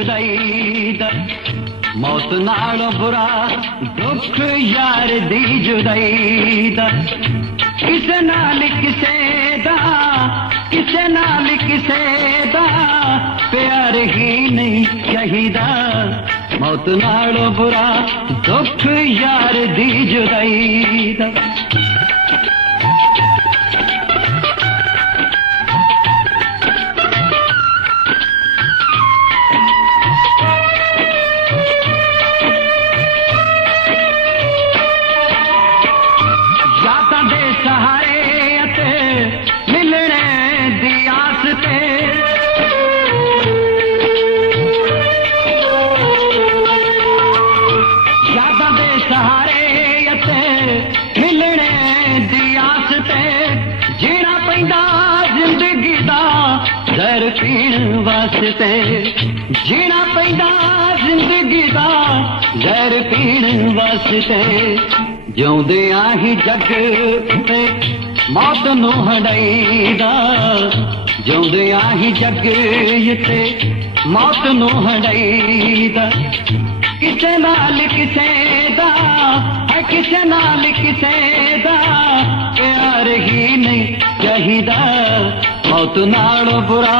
जुदाई दा, मौत नालों बुरा दुख यार दी जुदाई दा। किसे नाल किसे दा, किसे नाल किसे दा प्यार ही नहीं चाहिदा, मौत नालों बुरा दुख यार दी जुदाई दा। ज़हर पीण वास्ते जीना पैंदा जिंदगी दा, ज़हर पीण वास्ते जिउंदियां ही जग ते मौत नूं हंडाईदा, जिउंदियां ही जग ते मौत नूं हंडाईदा। किसे नाल किसे दा है, किसे नाल किसे दा प्यार ही नहीं चाहिदा, मौत नालों बुरा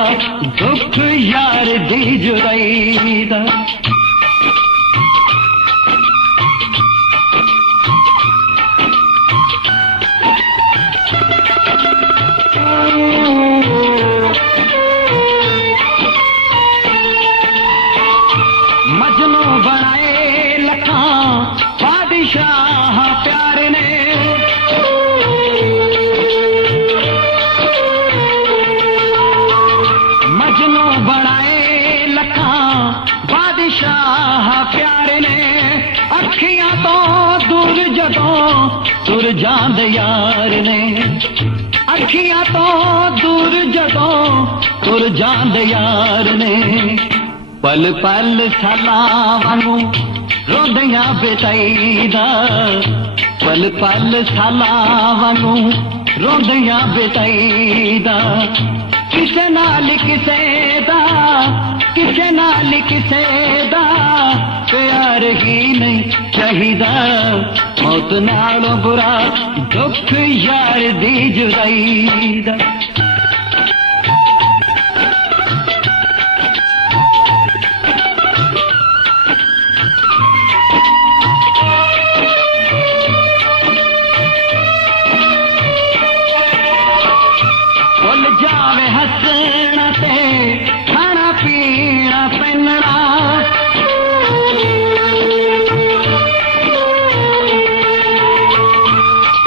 दुख यार दी जुदाई दा। मजनू बनाए लखां बादशाह प्यार ने, मजनू बनाए लखां बादशाह प्यार ने। अखियां तो दूर जदों तुर जांदे यार ने, अखियां तो दूर जदों तुर जांदे यार ने। पल पल सालां वांगू रोंदियां बेताईदा, पल पल सालां वांगू रोंदियां बेताईदा। किसे नाल किसे दा, किसे नाल किसे दा प्यार ही नहीं चाहिदा, मौत नालों बुरा दुख यार दी जुदाई दा। जावे हसना ते खाना पीना पहनना,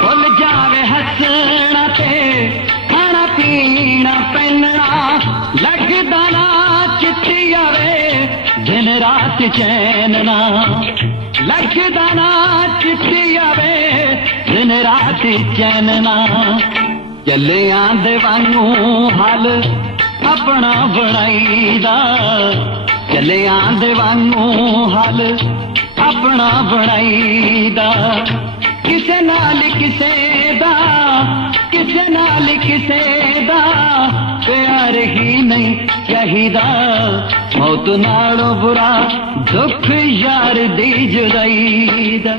भुल जावे हसना ते खाना पीना पहनना। लगदा ना चिट्ठी आवे दिन रात चैन ना, लगदा ना चिट्ठी आवे दिन रात चैन ना। चलियां दे वांगू हाल अपना बनाईदा, चलियां दे वांगू हाल अपना बनाईदा। किसे नाल किसे दा, किसे नाल किसे दा प्यार ही नहीं चाहिदा, मौत नालों बुरा दुख यार दी जुदाई दा।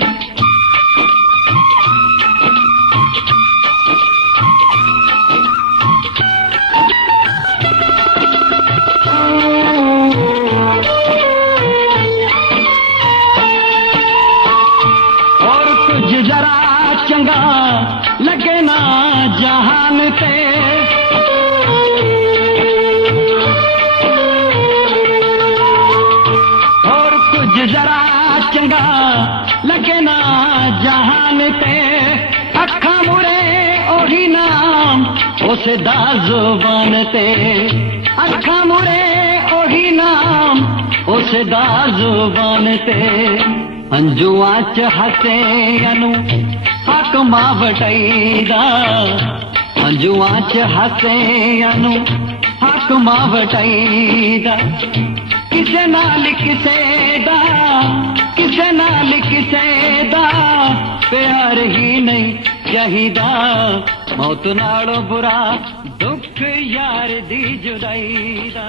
जरा चंगा लगे ना जहान ते, और कुछ जरा चंगा लगे ना जहान ते। अखा मुरे ओही नाम उस दा जुबान ते, अखा मुरे ओही नाम उस दा जुबान ते। अंजुआं च हसे अनु हक मां वटाईदा, अंजुआं च हसे अनु हक मां वटाईदा। किसे नाल किसे दा, किसे नाल किसे दा प्यार ही नहीं चाहिदा, मौत नालों बुरा दुख यार दी जुदाई दा।